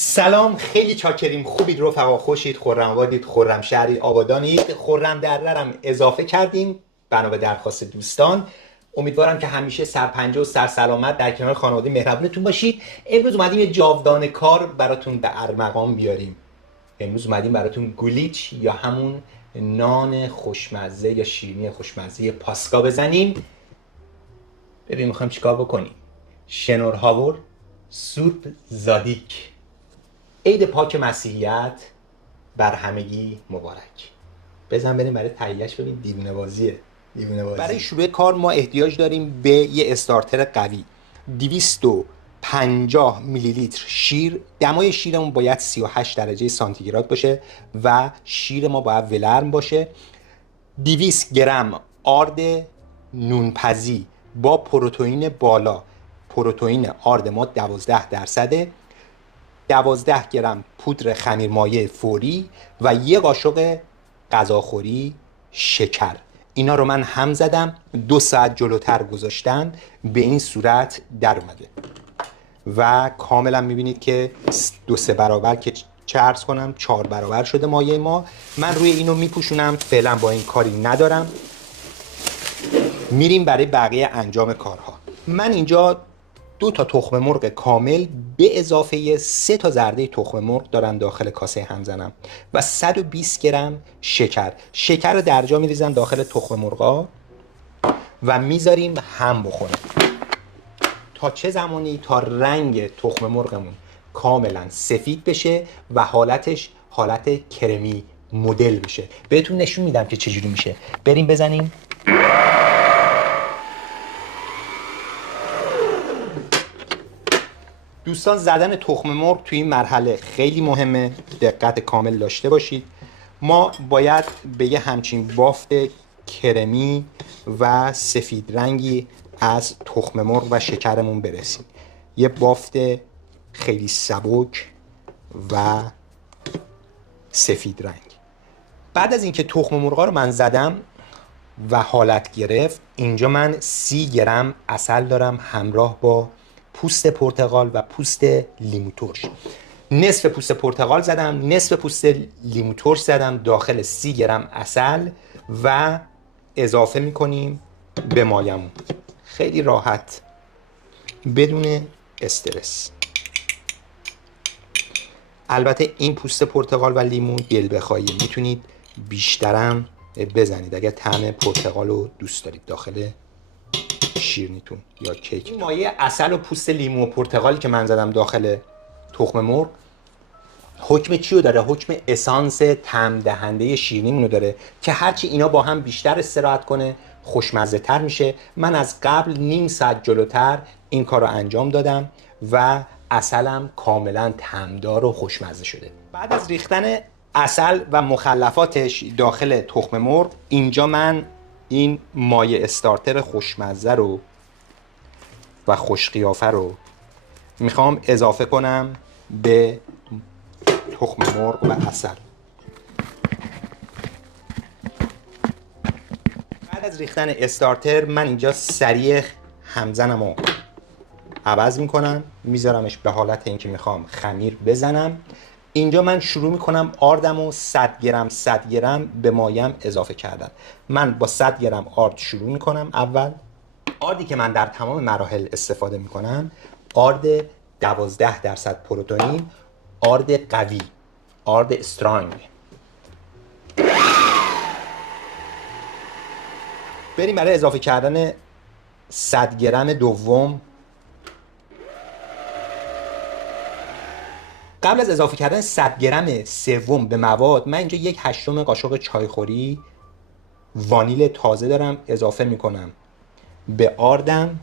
سلام، خیلی چاکریم. خوبید رفقا؟ خوشید؟ خرم آبادید؟ خرم شهرید؟ آبادانید؟ خرم دررم اضافه کردیم بنا به درخواست دوستان. امیدوارم که همیشه سرپنجه و سرسلامت در کنار خانواده مهربونتون باشید. امروز اومدیم یه جاودانه کار براتون به ارمغان بیاریم. امروز اومدیم براتون گولیچ یا همون نان خوشمزه یا شیرینی خوشمزه پاسکا بزنیم. ببین میخوایم چیکار بکنیم. شنور هاور سوپ زادیک. عید پاک مسیحیت بر همگی مبارک. بزن بریم برای تهیهش. ببین دیوونه بازیه. برای شروع کار ما احتیاج داریم به یه استارتر قوی. 250 میلی لیتر شیر. دمای شیرمون باید 38 درجه سانتیگراد باشه و شیر ما باید ولرم باشه. 200 گرم آرد نونپزی با پروتئین بالا. پروتئین آرد ما 12%. 12 گرم پودر خمیرمایه فوری و یه قاشق غذاخوری شکر. اینا رو من هم زدم، 2 ساعت جلوتر گذاشتم، به این صورت در اومده و کاملا میبینید که 2-3 برابر که چه عرض کنم 4 برابر شده مایه ما. من روی اینو میپوشونم، فعلا با این کاری ندارم. میریم برای بقیه انجام کارها. من اینجا 2 تا تخم مرغ کامل به اضافه 3 تا زرده تخم مرغ دارم داخل کاسه هم زنم و 120 گرم شکر. شکر رو در جا میریزم داخل تخم مرغا و میذاریم هم بخوره. تا چه زمانی؟ تا رنگ تخم مرغمون کاملا سفید بشه و حالتش حالت کرمی مدل بشه. بهتون نشون میدم که چجوری میشه. بریم بزنیم. دوستان، زدن تخم مرغ توی این مرحله خیلی مهمه، دقت کامل داشته باشید. ما باید به یه همچین بافت کرمی و سفید رنگی از تخم مرغ و شکرمون برسیم. یه بافت خیلی سبک و سفید رنگ. بعد از اینکه تخم مرغا رو من زدم و حالت گرفت، اینجا من 30 گرم عسل دارم همراه با پوست پرتقال و پوست لیمو ترش. نصف پوست پرتقال زدم، نصف پوست لیمو ترش زدم داخل 30 گرم عسل و اضافه میکنیم به مایمون. خیلی راحت بدون استرس. البته این پوست پرتقال و لیمو دل بخواهی میتونید بیشترم بزنید اگر طعم پرتقال رو دوست دارید داخل شیرینیتون یا کیک. این مایه عسل و پوست لیمو و پرتقالی که من زدم داخل تخم مرغ حکم چی رو داره؟ حکم اسانس طعم دهنده شیرینیمون رو داره که هرچی اینا با هم بیشتر استراحت کنه خوشمزه تر میشه. من از قبل نیم ساعت جلوتر این کار رو انجام دادم و عسلم کاملا طعمدار و خوشمزه شده. بعد از ریختن عسل و مخلفاتش داخل تخم مرغ، اینجا من این مایه استارتر خوشمزه رو و خوش قیافه رو میخوام اضافه کنم به تخم مرغ و عسل. بعد از ریختن استارتر من اینجا سریع همزنم رو عوض میکنم، میذارمش به حالت اینکه میخوام خمیر بزنم. اینجا من شروع میکنم آردم و 100 گرم 100 گرم به مایم اضافه کردن. من با 100 گرم آرد شروع میکنم. اول آردی که من در تمام مراحل استفاده میکنم آرد 12% پروتئین، آرد قوی، آرد استرانگ. بریم برای اضافه کردن 100 گرم دوم. قبل از اضافه کردن 100 گرم سوم به مواد، من اینجا 1/8 قاشق چایخوری وانیل تازه دارم اضافه میکنم به آردم.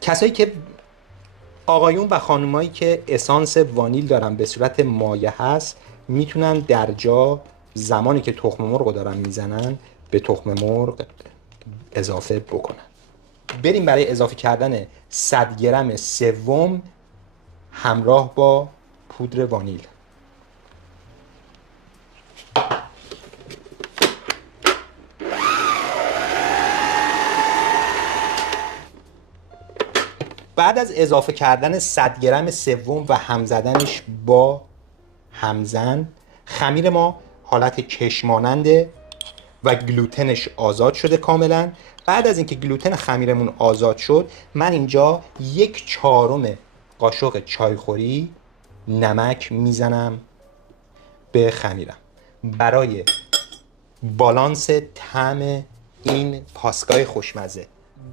کسایی که آقایون و خانومایی که اسانس وانیل دارن به صورت مایع هست میتونن در جا زمانی که تخم مرغ رو دارن میزنن به تخم مرغ اضافه بکنن. بریم برای اضافه کردن 100 گرم سوم همراه با پودر وانیل. بعد از اضافه کردن 100 گرم سوم و هم زدنش با همزن، خمیر ما حالت کشماننده و گلوتنش آزاد شده کاملا. بعد از اینکه گلوتن خمیرمون آزاد شد، من اینجا 1/4 قاشق چایخوری نمک میزنم به خمیرم برای بالانس طعم این پاسکای خوشمزه.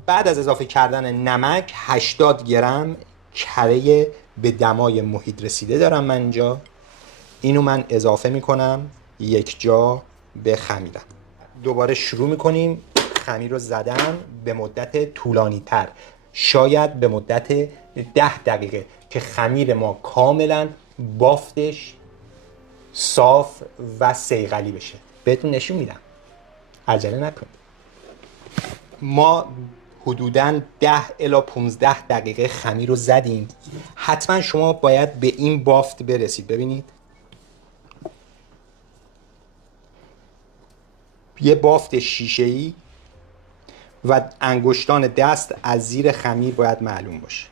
بعد از اضافه کردن نمک 80 گرم کره به دمای محیط رسیده دارم من اینجا. اینو من اضافه میکنم یک جا به خمیرم. دوباره شروع میکنیم خمیر رو زدن به مدت طولانی تر، شاید به مدت 10 دقیقه که خمیر ما کاملا بافتش صاف و صیقلی بشه. بهتون نشون میدم، عجله نکنید. ما حدوداً 10 الی 15 دقیقه خمیر رو زدیم. حتما شما باید به این بافت برسید. ببینید یه بافت شیشه‌ای و انگشتان دست از زیر خمیر باید معلوم باشه.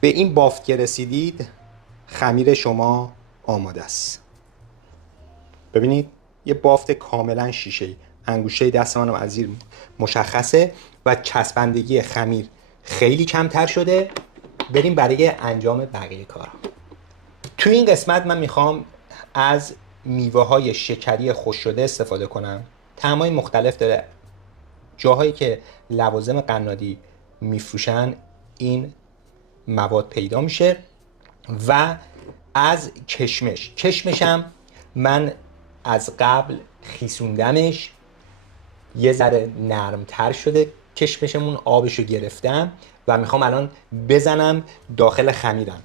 به این بافت که رسیدید خمیر شما آماده است. ببینید یه بافت کاملا شیشه‌ای، انگشته دست منم از زیر مشخصه و چسبندگی خمیر خیلی کمتر شده. بریم برای انجام بقیه کارا. تو این قسمت من میخوام از میوه های شکری خشک شده استفاده کنم. طعمای مختلف داره. جاهایی که لوازم قنادی میفروشن این مواد پیدا میشه. و از کشمشم من از قبل خیسوندمش، یه ذره نرمتر شده کشمشمون، آبشو گرفتم و میخوام الان بزنم داخل خمیرم.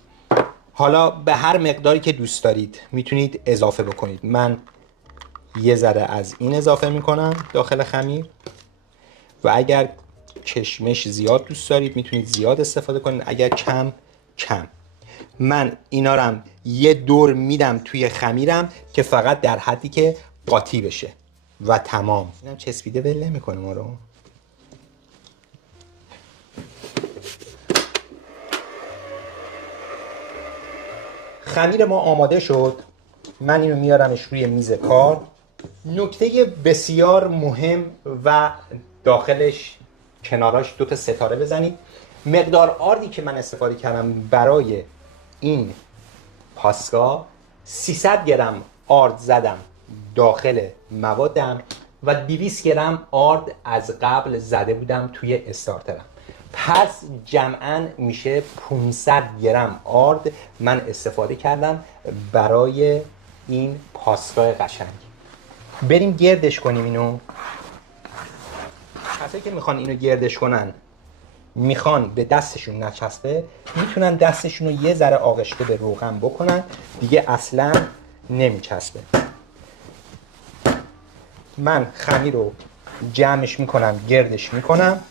حالا به هر مقداری که دوست دارید میتونید اضافه بکنید. من یه ذره از این اضافه میکنم داخل خمیر و اگر کشمش زیاد دوست دارید میتونید زیاد استفاده کنید، اگر کم کم. من اینا رو یه دور میدم توی خمیرم که فقط در حدی که قاطی بشه و تمام. اینم چسبیده ول نمیکنه ما رو. خمیر ما آماده شد. من اینو میارمش روی میز کار. نکته بسیار مهم و داخلش کناراش 2 تا ستاره بزنید. مقدار آردی که من استفاده کردم برای این پاسکا 300 گرم آرد زدم داخل موادم و 200 گرم آرد از قبل زده بودم توی استارترم. پس جمعاً میشه 500 گرم آرد من استفاده کردم برای این پاسکای قشنگ. بریم گردش کنیم اینو. کسایی که میخوان اینو گردش کنن میخوان به دستشون نچسبه، میتونن دستشون رو یه ذره آغشته به روغن بکنن، دیگه اصلا نمیچسبه. من خمیر رو جمعش میکنم، گردش میکنم.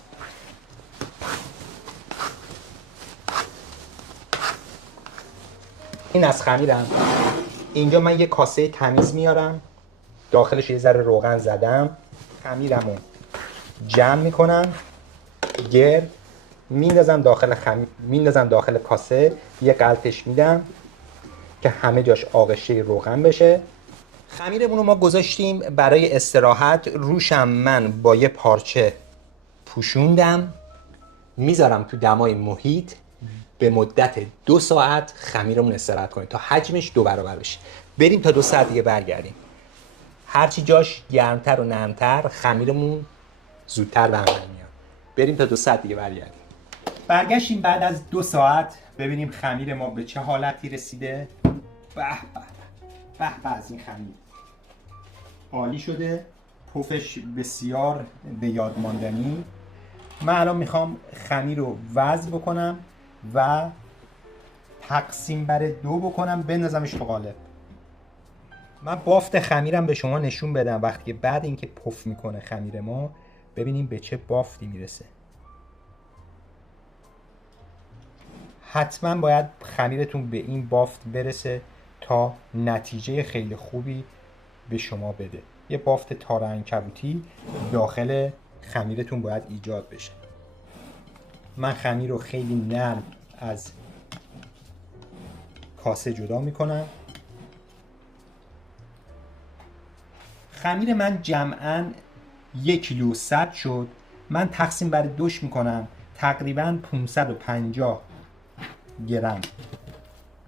این از خمیرم. اینجا من یه کاسه تمیز میارم، داخلش یه ذره روغن زدم، خمیرم رو جمع میکنم، گرد میندازم داخل کاسه، یه غلطش میدم که همه جاش آغشته روغن بشه. خمیرمون رو ما گذاشتیم برای استراحت. روشم من با یه پارچه پوشوندم. میذارم تو دمای محیط به مدت 2 ساعت خمیرمون استراحت کنیم تا حجمش 2 برابر بشه. بریم تا 2 ساعت دیگه برگردیم. هرچی جاش گرمتر و نرمتر خمیرمون زودتر به عمل میاد. بریم تا 2 ساعت دیگه برگردیم. برگشتیم بعد از 2 ساعت. ببینیم خمیر ما به چه حالتی رسیده. به به از این خمیر عالی شده. پفش بسیار به یاد ماندنی. من الان میخوام خمیر رو وزن بکنم و تقسیم بر 2 بکنم، بندازمش تو قالب. من بافت خمیرم به شما نشون بدم وقتی بعد اینکه پف میکنه خمیر ما، ببینیم به چه بافتی میرسه. حتما باید خمیرتون به این بافت برسه تا نتیجه خیلی خوبی به شما بده. یه بافت تار عنکبوتی داخل خمیرتون باید ایجاد بشه. من خمیر رو خیلی نرم از کاسه جدا میکنم. خمیر من جمعاً 1 کیلو 100 شد. من تقسیم بر 2 میکنم، تقریباً 550 گرم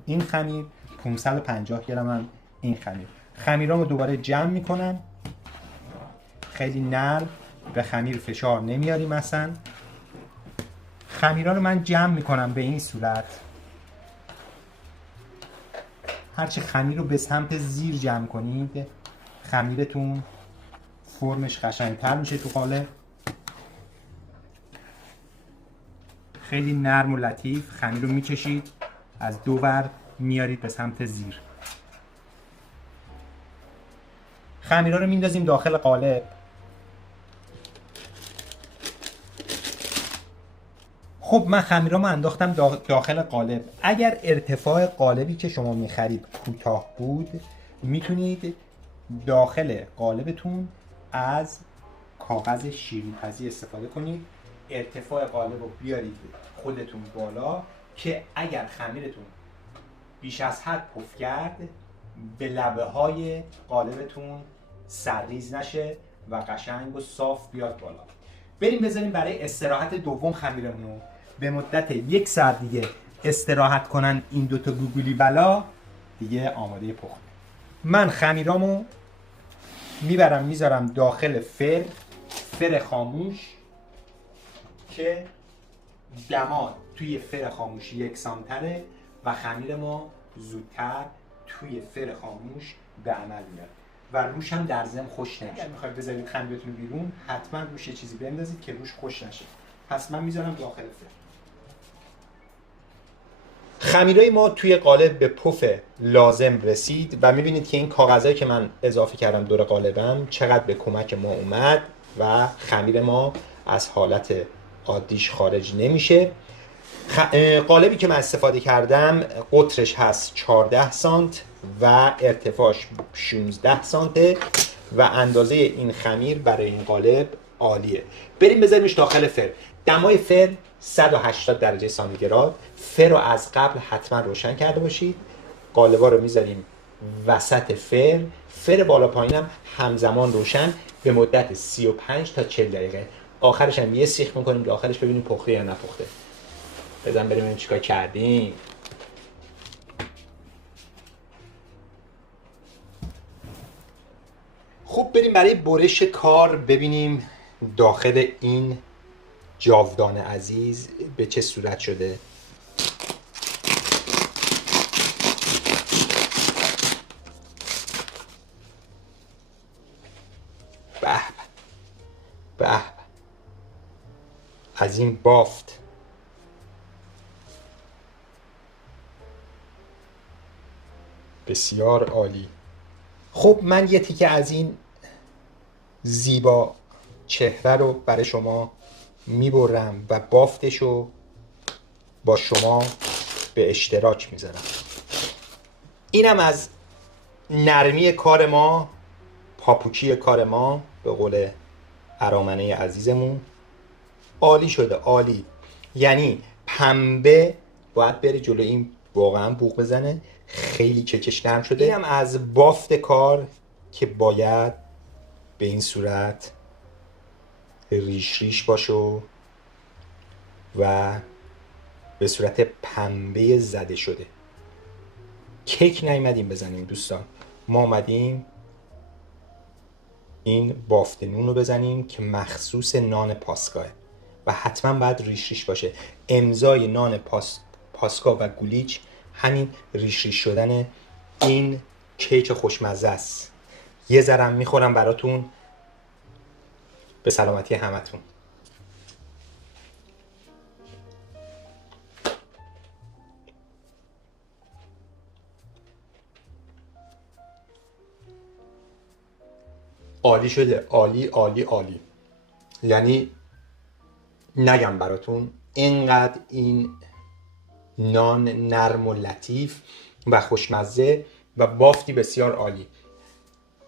این خمیر، 550 گرم هم این خمیر. خمیرامو دوباره جمع میکنم، خیلی نرم، به خمیر فشار نمیاریم اصلا. خمیرا رو من جمع میکنم به این صورت. هرچی خمیر رو به سمت زیر جمع کنید خمیرتون فرمش قشنگتر میشه تو قالب. خیلی نرم و لطیف خمیر رو میکشید از دو ور میارید به سمت زیر. خمیرا رو میندازیم داخل قالب. خب من خمیرامو انداختم داخل قالب. اگر ارتفاع قالبی که شما میخرید کوتاه بود میتونید داخل قالبتون از کاغذ شیرین‌پزی استفاده کنید. ارتفاع قالب رو بیارید خودتون بالا که اگر خمیرتون بیش از حد پف کرد به لبه های قالبتون سرریز نشه و قشنگ و صاف بیاد بالا. بریم بذاریم برای استراحت دوم خمیرمون رو به مدت 1 ساعت دیگه استراحت کنن. این دوتا گوگولی بلا دیگه آماده پخته. من خمیرامو میبرم میذارم داخل فر خاموش که دما توی فر خاموش یکسان‌تره و خمیر ما زودتر توی فر خاموش به عمل میاد و روش هم در ضمن خوش نمیشه. اگر میخواید بذارید خمیرتون بیرون حتما روش یه چیزی بندازید که روش خوش نشه. پس من میذارم داخل فر. خمیرای ما توی قالب به پف لازم رسید و میبینید که این کاغذایی که من اضافه کردم دور قالبم چقدر به کمک ما اومد و خمیر ما از حالت عادیش خارج نمیشه. قالبی که من استفاده کردم قطرش هست 14 سانت و ارتفاعش 16 سانته و اندازه این خمیر برای این قالب عالیه. بریم بذاریمش داخل فر. دمای فر 180 درجه سانتیگراد. فر رو از قبل حتما روشن کرده باشید. قالبا رو میذاریم وسط فر بالا پایینم همزمان روشن به مدت 35 تا 40 دقیقه. آخرش هم یه سیخ میکنیم داخلش ببینیم پخته یا نپخته. بزن بریم ببینیم چیکار کردیم. خب بریم برای برش کار ببینیم داخل این جاودان عزیز به چه صورت شده. به به از این بافت بسیار عالی. خب من یه تیکه از این زیبا چهره رو برای شما میبرم و بافتش رو با شما به اشتراک میذارم. اینم از نرمی کار ما، پاپوچی کار ما به قول ارامنه عزیزمون. عالی شده، عالی. یعنی پنبه باید بره جلو این واقعا بوق بزنه. خیلی چکش نرم شده. اینم از بافت کار که باید به این صورت ریش ریش باشه و به صورت پنبه زده شده. کیک نیومدیم بزنیم دوستان، ما اومدیم این بافت نون رو بزنیم که مخصوص نان پاسکاه و حتما باید ریش ریش باشه. امضای نان پاسکاه و گولیچ همین ریش ریش شدن این کیک خوشمزه است. یه ذرم میخورم براتون به سلامتی همتون. عالی شده، عالی عالی عالی. یعنی نگم براتون اینقدر این نان نرم و لطیف و خوشمزه و بافتی بسیار عالی.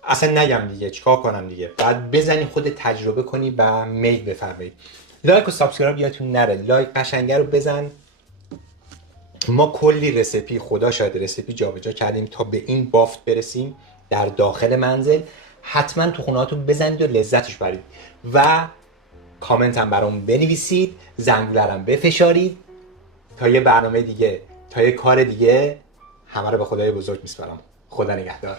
اصلا نگم دیگه، چیکار کنم دیگه. بعد بزنی خود تجربه کنی و میل بفرمایید. لایک و سابسکرایب یادتون نره. لایک قشنگه رو بزن. ما کلی رسیپی، خدا شاید رسیپی جابجا کردیم تا به این بافت برسیم در داخل منزل. حتما تو خونه‌هاتون بزنید و لذتش برید و کامنت هم برام بنویسید، زنگولرم بفشارید. تا یه برنامه دیگه، تا یه کار دیگه، همه رو به خدای بزرگ میسپارم. خدا نگهدار.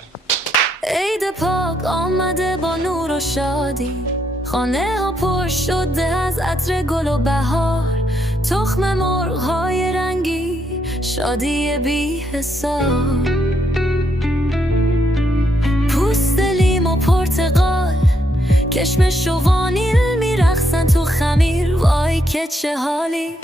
عید پاک آمده با نور و شادی، خانه ها پر شده از عطر گل و بهار، تخم مرغ‌های رنگی، شادی بی حساب، پوست لیم و پرتقال، کشمش و وانیل میرقصن تو خمیر، وای که چه حالی.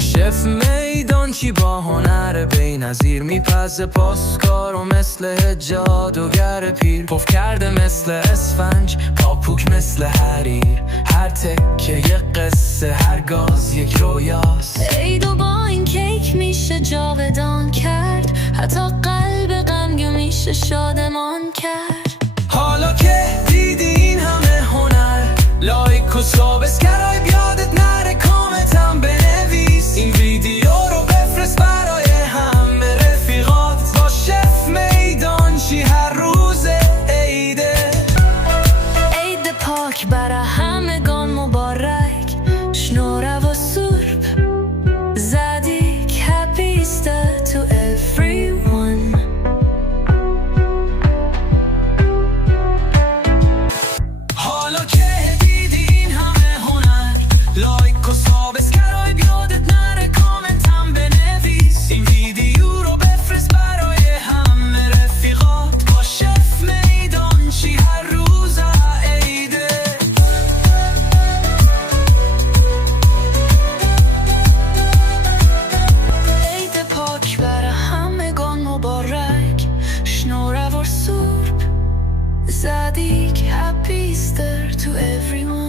شف میدانچی با هنر بی‌نظیر میپزه پاسکار و مثل جادوگر پیر، پف کرده مثل اسفنج، پاپوک مثل حریر، هر تکه یه قصه، هر گاز یک رویاست. عیدو با این کیک میشه جاودان کرد، حتی قلب غمگین میشه شادمان کرد. حالا که دیدی این همه هنر، لایک و سابسکرایب یادت نره، کامنتم بنویس، این ویدیو رو بفرست برای همه رفیقات. با شف میدانچی هر روز عیده. عید پاک برا همگان مبارک، شنوره و سرب زدیک، happy Easter to everyone. حالا که دیدی این همه هنر، لایک و سابسکرایب یادت نره، کامنتم بنویس، این ویدیو رو بفرست برای همه رفیقات. با شف میدانچی هر روز عیده. عید پاک برا همگان مبارک، شنوره و سرب زدیک، happy Easter to everyone.